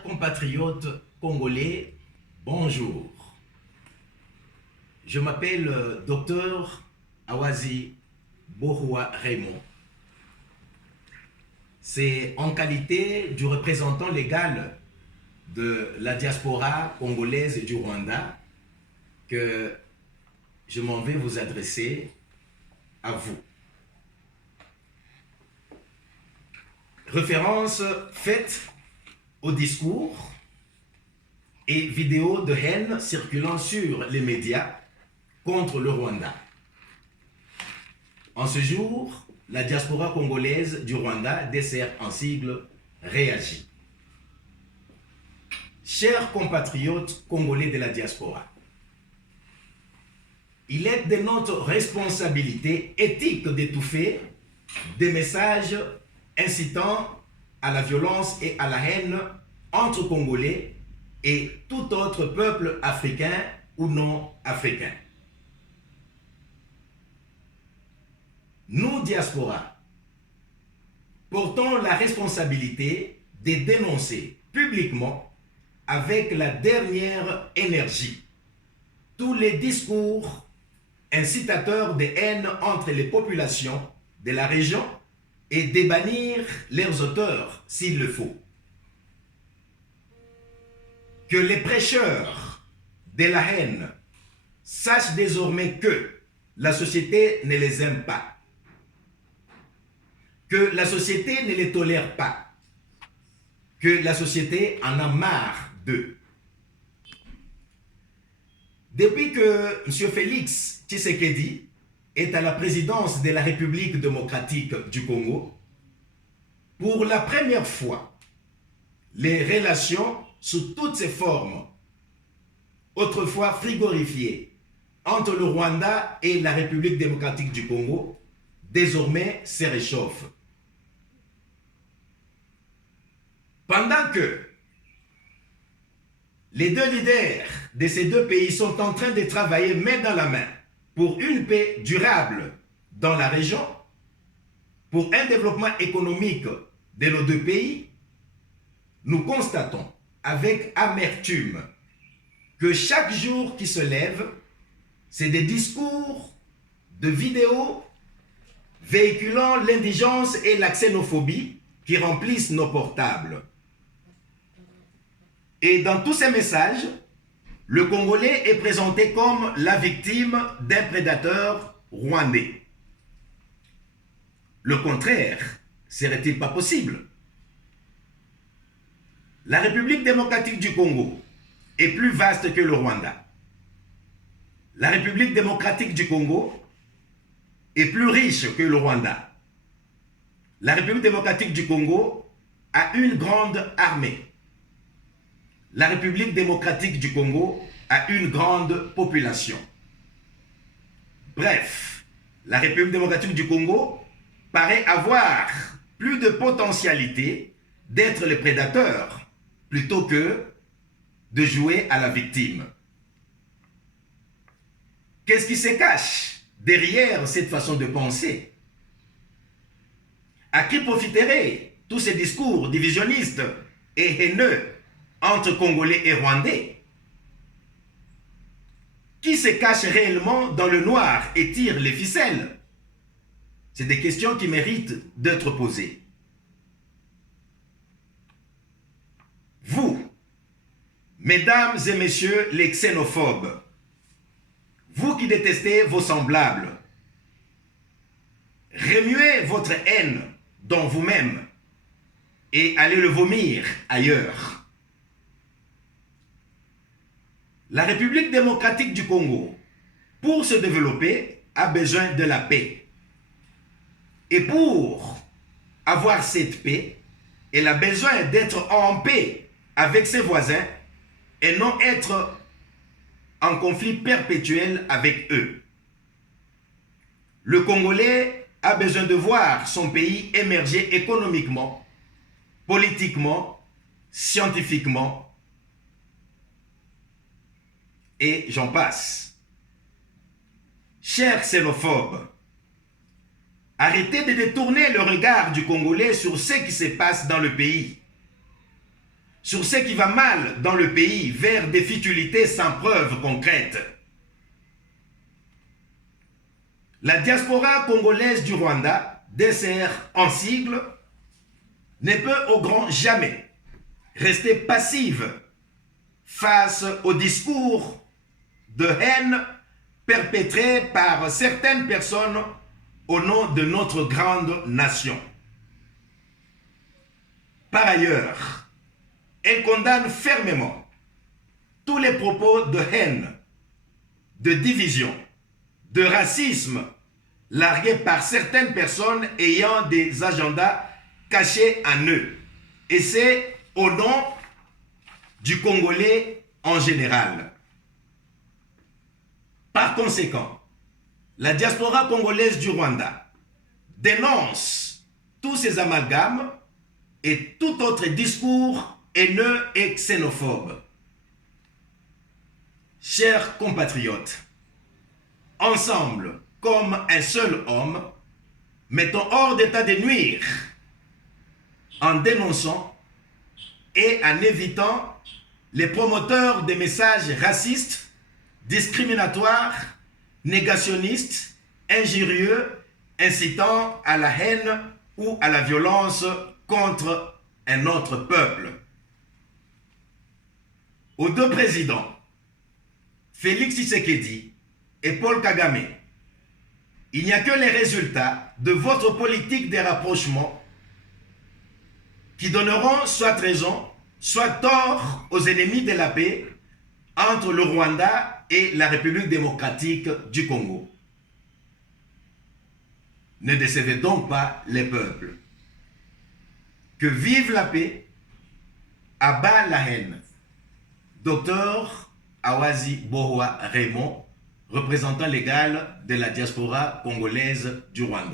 Compatriotes congolais, bonjour. Je m'appelle Dr Awazi Bohua Raymond. C'est en qualité du représentant légal de la diaspora congolaise du Rwanda que je m'en vais vous adresser à vous. Référence faite au discours et vidéos de haine circulant sur les médias contre le Rwanda. En ce jour, la diaspora congolaise du Rwanda, DCR en sigle, réagit. Chers compatriotes congolais de la diaspora, il est de notre responsabilité éthique d'étouffer des messages incitant à la violence et à la haine entre Congolais et tout autre peuple africain ou non africain. Nous, diaspora, portons la responsabilité de dénoncer publiquement avec la dernière énergie tous les discours incitateurs de haine entre les populations de la région et de bannir leurs auteurs s'il le faut. Que les prêcheurs de la haine sachent désormais que la société ne les aime pas, que la société ne les tolère pas, que la société en a marre d'eux. Depuis que M. Félix Tshisekedi est à la présidence de la République démocratique du Congo, pour la première fois, les relations sous toutes ses formes, autrefois frigorifiées, entre le Rwanda et la République démocratique du Congo, désormais se réchauffent. Pendant que les deux leaders de ces deux pays sont en train de travailler main dans la main pour une paix durable dans la région, pour un développement économique de nos deux pays, nous constatons avec amertume que chaque jour qui se lève, c'est des discours, de vidéos véhiculant l'indigence et la xénophobie qui remplissent nos portables. Et dans tous ces messages, le Congolais est présenté comme la victime d'un prédateur rwandais. Le contraire, serait-il pas possible? La République démocratique du Congo est plus vaste que le Rwanda. La République démocratique du Congo est plus riche que le Rwanda. La République démocratique du Congo a une grande armée. La République démocratique du Congo a une grande population. Bref, la République démocratique du Congo paraît avoir plus de potentialité d'être le prédateur plutôt que de jouer à la victime. Qu'est-ce qui se cache derrière cette façon de penser? À qui profiteraient tous ces discours divisionnistes et haineux entre Congolais et Rwandais? Qui se cache réellement dans le noir et tire les ficelles? C'est des questions qui méritent d'être posées. Vous, mesdames et messieurs les xénophobes, vous qui détestez vos semblables, remuez votre haine dans vous-même et allez le vomir ailleurs. La République démocratique du Congo, pour se développer, a besoin de la paix. Et pour avoir cette paix, elle a besoin d'être en paix avec ses voisins et non être en conflit perpétuel avec eux. Le Congolais a besoin de voir son pays émerger économiquement, politiquement, scientifiquement, et j'en passe. Chers xénophobes, arrêtez de détourner le regard du Congolais sur ce qui se passe dans le pays. sur ce qui va mal dans le pays vers des futilités sans preuve concrète. La diaspora congolaise du Rwanda, DCR en sigle, ne peut au grand jamais rester passive face au discours de haine perpétrés par certaines personnes au nom de notre grande nation. Par ailleurs, elle condamne fermement tous les propos de haine, de division, de racisme largués par certaines personnes ayant des agendas cachés en eux. Et c'est au nom du Congolais en général. Par conséquent, la diaspora congolaise du Rwanda dénonce tous ces amalgames et tout autre discours haineux et xénophobe. Chers compatriotes, ensemble, comme un seul homme, mettons hors d'état de nuire en dénonçant et en évitant les promoteurs des messages racistes, discriminatoires, négationnistes, injurieux, incitant à la haine ou à la violence contre un autre peuple. Aux deux présidents, Félix Tshisekedi et Paul Kagame, il n'y a que les résultats de votre politique de rapprochement qui donneront soit raison, soit tort aux ennemis de la paix entre le Rwanda et la République démocratique du Congo. Ne décevez donc pas les peuples. Que vive la paix, à bas la haine. Docteur Awazi Bohwa Raymond, représentant légal de la diaspora congolaise du Rwanda.